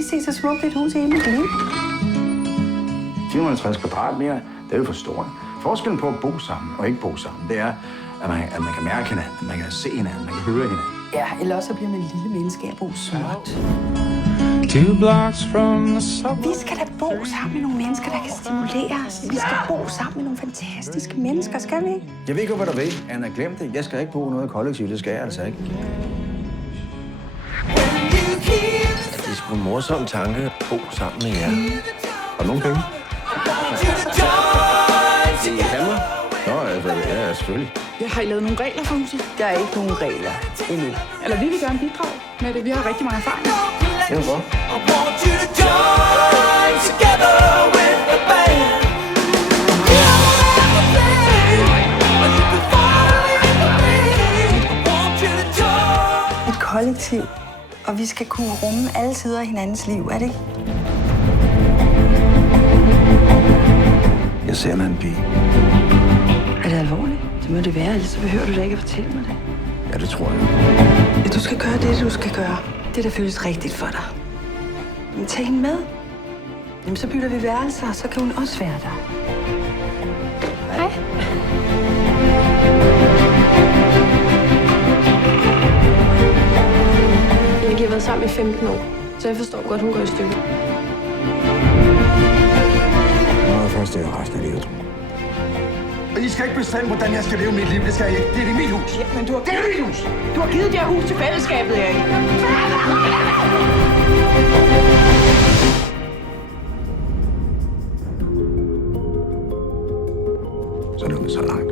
aldrig set så smukt et hus i hele mit liv. 450 kvadratmeter, det er jo for stort. Forskellen på at bo sammen og ikke bo sammen, det er, at man kan mærke hinanden, man kan se hinanden, man kan høre hinanden. Ja, eller også bliver man et lille menneske af at bo småt. 2 blocks from the subway. Vi skal da bo sammen med nogle mennesker, der kan stimulere os. Vi skal bo sammen med nogle fantastiske mennesker, skal vi ikke? Jeg ved ikke, hvad du vil, Anna. Glem det. Jeg skal ikke bo noget kollektivt, det skal jeg altså ikke. Det er sgu en morsom tanke at bo sammen med jer. Har du nogen penge? I Hammer? Nå, altså, ja, selvfølgelig. Har I lavet nogle regler for huset? Der er ikke nogen regler endnu. Eller vi vil gerne bidrage med det. Vi har rigtig mange erfaringer. Det er godt. Et kollektiv, og vi skal kunne rumme alle sider af hinandens liv, er det ikke? Jeg ser en pige. Er det alvorligt? Det må det være, ellers så behøver du da ikke at fortælle mig det. Ja, det tror jeg. Du skal gøre det, du skal gøre. Det, der føles rigtigt for dig. Men tag hende med. Jamen, så bytter vi værelser, og så kan hun også være der. Hej. Vi har været sammen i 15 år, så jeg forstår godt, hun går i stykker. Nå, først det er resten af livet. I skal ikke bestemme, hvordan jeg skal leve mit liv. Det skal jeg ikke. Det er mit hus. Ja, men Det er mit hus. du har givet det her hus til fællesskabet, Erik. Så er det jo så langt.